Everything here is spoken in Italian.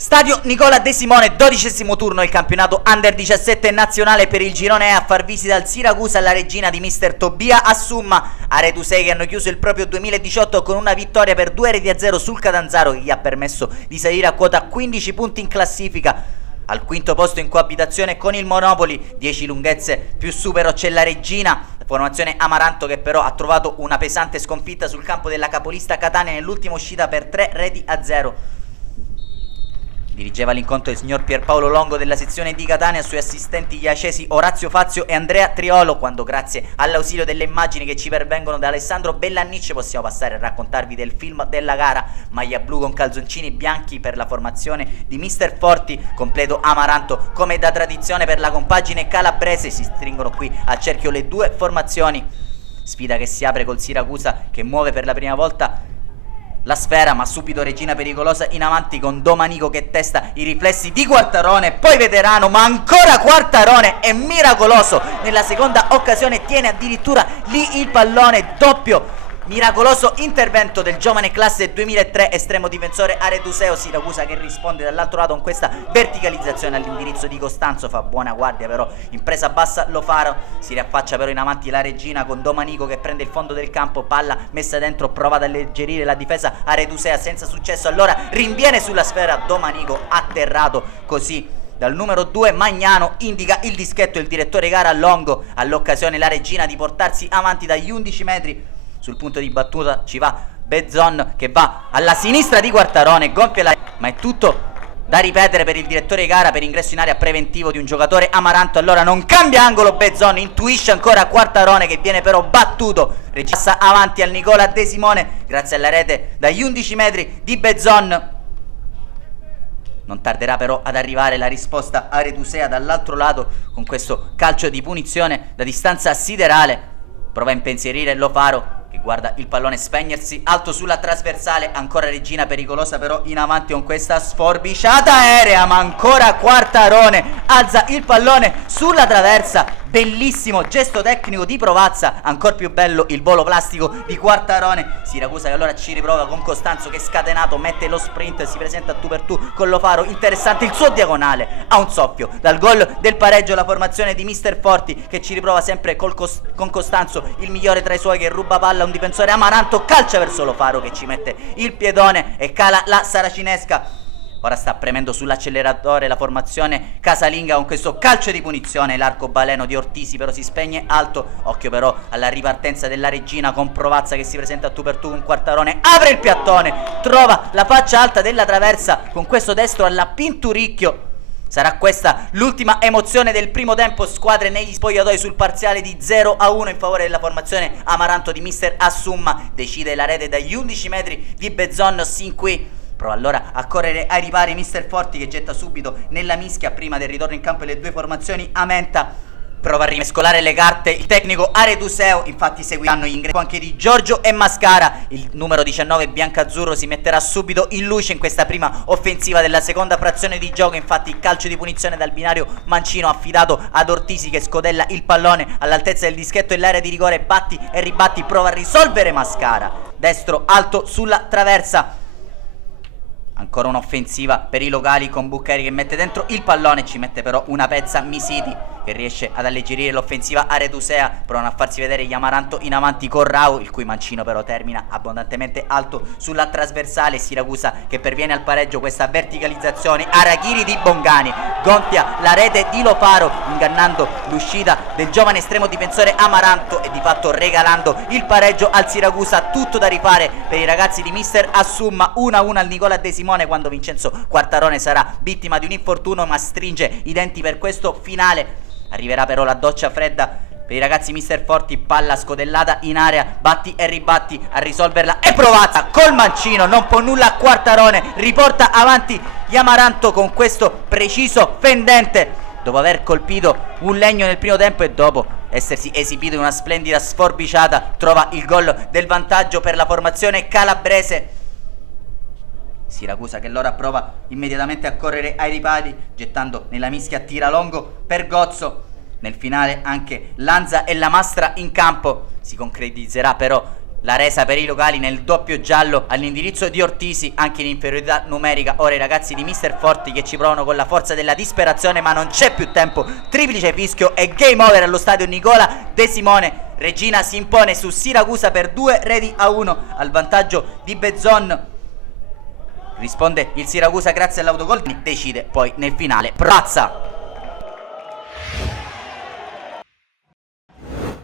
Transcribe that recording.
Stadio Nicola De Simone, 12° turno del campionato Under 17 nazionale per il girone E. A far visita al Siracusa la regina di mister Tobia Assumma. Aretusei che hanno chiuso il proprio 2018 con una vittoria per 2-0 sul Catanzaro, che gli ha permesso di salire a quota 15 punti in classifica. Al quinto posto in coabitazione con il Monopoli, 10 lunghezze più supero c'è la regina. Formazione Amaranto che però ha trovato una pesante sconfitta sul campo della capolista Catania nell'ultima uscita per 3-0. Dirigeva l'incontro il signor Pierpaolo Longo della sezione di Catania, sui assistenti gli acesi Orazio Fazio e Andrea Triolo, quando grazie all'ausilio delle immagini che ci pervengono da Alessandro Bellannice possiamo passare a raccontarvi del film della gara. Maglia blu con calzoncini bianchi per la formazione di mister Forti, completo Amaranto come da tradizione per la compagine calabrese. Si stringono qui al cerchio le due formazioni, sfida che si apre col Siracusa che muove per la prima volta la sfera, ma subito regina pericolosa in avanti con Domanico che testa i riflessi di Quartarone, poi veterano ma ancora Quartarone è miracoloso nella seconda occasione, tiene addirittura lì il pallone, doppio miracoloso intervento del giovane classe 2003 estremo difensore Aretuseo. Siracusa che risponde dall'altro lato con questa verticalizzazione all'indirizzo di Costanzo, fa buona guardia però in presa bassa Lofaro, si riaffaccia però in avanti la regina con Domanico che prende il fondo del campo, palla messa dentro, prova ad alleggerire la difesa Aretusea senza successo, allora rinviene sulla sfera Domanico atterrato così dal numero 2 Magnano, indica il dischetto il direttore gara Longo, all'occasione la regina di portarsi avanti dagli 11 metri. Sul punto di battuta ci va Bezzon che va alla sinistra di Quartarone, gonfia la... ma è tutto da ripetere per il direttore gara per ingresso in area preventivo di un giocatore Amaranto. Allora non cambia angolo Bezzon, intuisce ancora Quartarone che viene però battuto, passa avanti al Nicola De Simone grazie alla rete dagli 11 metri di Bezzon. Non tarderà però ad arrivare la risposta Aretusea dall'altro lato con questo calcio di punizione da distanza siderale, prova a impensierire Lofaro che guarda il pallone spegnersi alto sulla trasversale, ancora regina pericolosa però in avanti con questa sforbiciata aerea, ma ancora Quartarone alza il pallone sulla traversa, bellissimo gesto tecnico di Provazza, ancora più bello il volo plastico di Quartarone. Siracusa che allora ci riprova con Costanzo che scatenato mette lo sprint, si presenta a tu per tu con Lofaro, interessante il suo diagonale a un soffio dal gol del pareggio la formazione di mister Forti che ci riprova sempre con Costanzo, il migliore tra i suoi che ruba palla un difensore Amaranto, calcia verso Lofaro che ci mette il piedone e cala la saracinesca. Ora sta premendo sull'acceleratore la formazione casalinga con questo calcio di punizione, l'arcobaleno di Ortisi però si spegne alto, occhio però alla ripartenza della regina con Provazza che si presenta a tu per tu con Quartarone, apre il piattone, trova la faccia alta della traversa con questo destro alla Pinturicchio. Sarà questa l'ultima emozione del primo tempo, squadre negli spogliatoi sul parziale di 0-1 in favore della formazione Amaranto di mister Assumma, decide la rete dagli 11 metri di Bezzon sin qui. Prova allora a correre ai ripari mister Forti che getta subito nella mischia prima del ritorno in campo delle due formazioni. Amenta prova a rimescolare le carte il tecnico Aretuseo, infatti seguiranno gli ingressi anche di Giorgio e Mascara. Il numero 19 biancazzurro si metterà subito in luce in questa prima offensiva della seconda frazione di gioco, infatti il calcio di punizione dal binario mancino affidato ad Ortisi che scodella il pallone all'altezza del dischetto e l'area di rigore, batti e ribatti, prova a risolvere Mascara, destro alto sulla traversa. Ancora un'offensiva per i locali con Buccheri che mette dentro il pallone, ci mette però una pezza Misiti che riesce ad alleggerire l'offensiva Aretusea. Provano a farsi vedere gli Amaranto in avanti con Rau, il cui mancino però termina abbondantemente alto sulla trasversale. Siracusa che perviene al pareggio, questa verticalizzazione Arachiri di Bongani gonfia la rete di Lofaro ingannando l'uscita del giovane estremo difensore Amaranto e di fatto regalando il pareggio al Siracusa. Tutto da rifare per i ragazzi di mister Assumma, 1-1 al Nicola De Simone quando Vincenzo Quartarone sarà vittima di un infortunio ma stringe i denti per questo finale. Arriverà però la doccia fredda per i ragazzi mister Forti, palla scodellata in area, batti e ribatti a risolverla e Provazza col mancino non può nulla Quartarone, riporta avanti gli Amaranto con questo preciso fendente dopo aver colpito un legno nel primo tempo e dopo essersi esibito in una splendida sforbiciata trova il gol del vantaggio per la formazione calabrese. Siracusa che allora prova immediatamente a correre ai ripari gettando nella mischia Tiralongo per Gozzo. Nel finale anche Lanza e la Mastra in campo. Si concretizzerà però La resa per i locali nel doppio giallo all'indirizzo di Ortisi, anche in inferiorità numerica. Ora i ragazzi di Mister Forti che ci provano con la forza della disperazione, ma non c'è più tempo. Triplice fischio e game over allo stadio Nicola De Simone. Regina si impone su Siracusa per 2-1 al vantaggio di Bezzon. Risponde il Siracusa grazie all'autogol, decide poi nel finale Prazza.